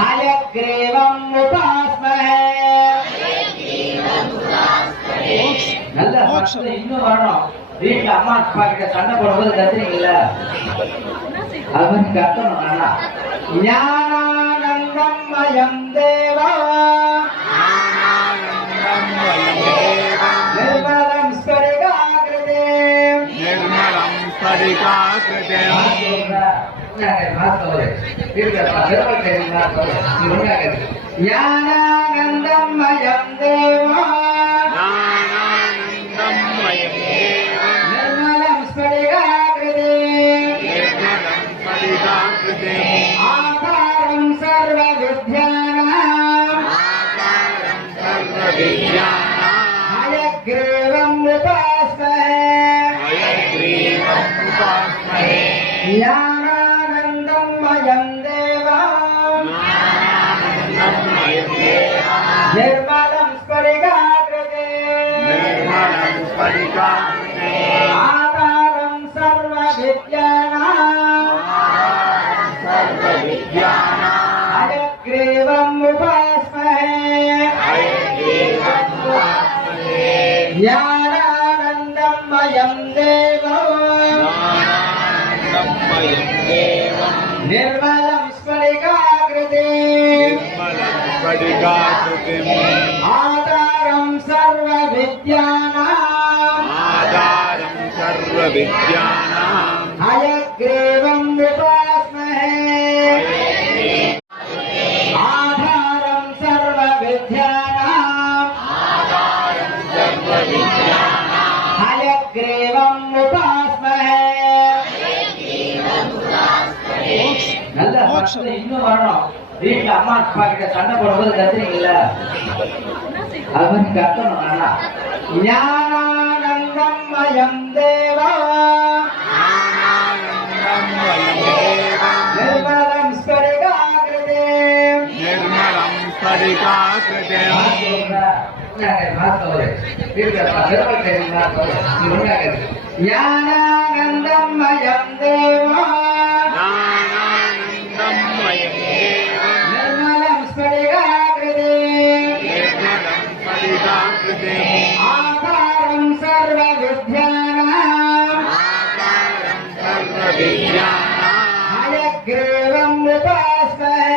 हयग्रीवम् उपास्महे நல்ல பக்தி இன்னும் வரணும் வீட்டுல அம்மா அப்பா கிட்ட சண்டை போடும்போது கத்துறீங்கல்ல அது மாதிரி கத்தணும் நல்லா ஞானானந்தமயம் தேவா निर्मलं स्फटिकाकृते ज्ञानानन्दमयं देवा निर्मलं स्फटिकाकृते आधारं सर्वविद्यानां हयग्रीवम् उपास्महे ज्ञानानन्दमयं देवा निर्मलं स्फटिकाकृते आधारं सर्वविद्यानां हयग्रीवम् उपास्महे ज्ञानानन्दमयं देवा निर्मलं स्फटिकाकृते आधारं सर्वविद्यानां हयग्रीवम् उपास्महे आधारं सर्वविद्यानां हयग्रीवम् उपास्महे நல்ல பக்தி இன்னும் வரணும் வீட்டுல அம்மா அப்பா கிட்ட சண்டை போடும்போது கத்துறீங்கல்ல அது மாதிரி கத்தணும் நல்லா ஞானானந்தமயம் தேவா निर्मलं स्फटिकाकृते ज्ञानानन्दमयं देवा निर्मलं स्फटिकाकृते आधारं सर्वविद्यानां हयग्रीवम् उपास्महे